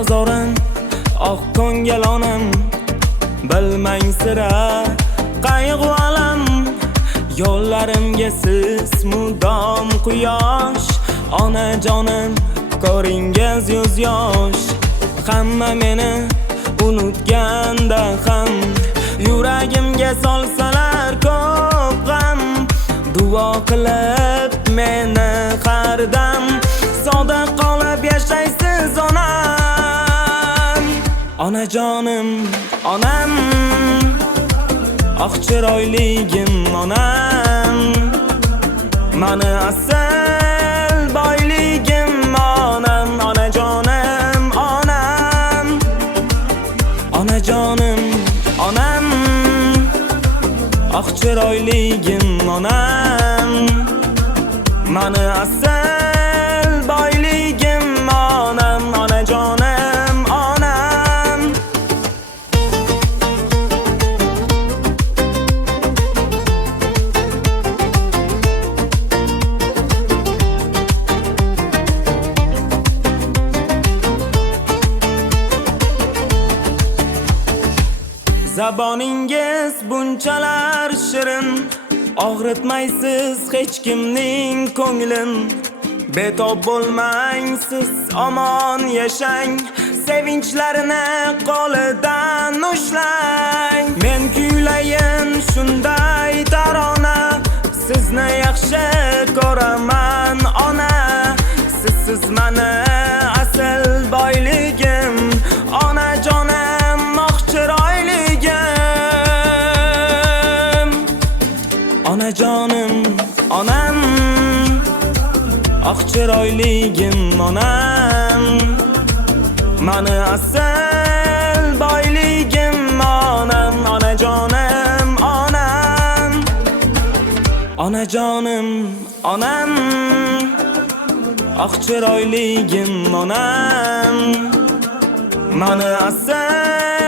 ozorim, oq ko'ngil onam, bilmang sira qayg'u alam. Yo'llarimga siz mudom quyosh, onajonim ko'ringiz yuz yosh. Hamma meni unutganda ham yuragimga solsalar ko'p g'am. Duo qilib meni har dam sodiq qolib yashaysiz onam. Onajonim, onam, oq chiroyligim onam, mani asal boyligim onam. Onajonim, onam, onajonim, onam, oq chiroyligim onam, mani asal boyligim onam. Onajonim, onam. Zaboningiz bunchalar shirin, og'ritmaysiz hech kimning ko'nglin. Betob bo'lmang siz, omon yashang, sevinchlarni qo'lidan ushlang. Men kuylayin shunday tarona, sizni yaxshi ko'raman ona. Sizsiz mani asl boyligim, onajonim, oq chiroyligim. Onajonim, onam, oq chiroyligim onam, mani asl boyligim onam. Onajonim, onam, onajonim, onam, oq chiroyligim onam, mani asl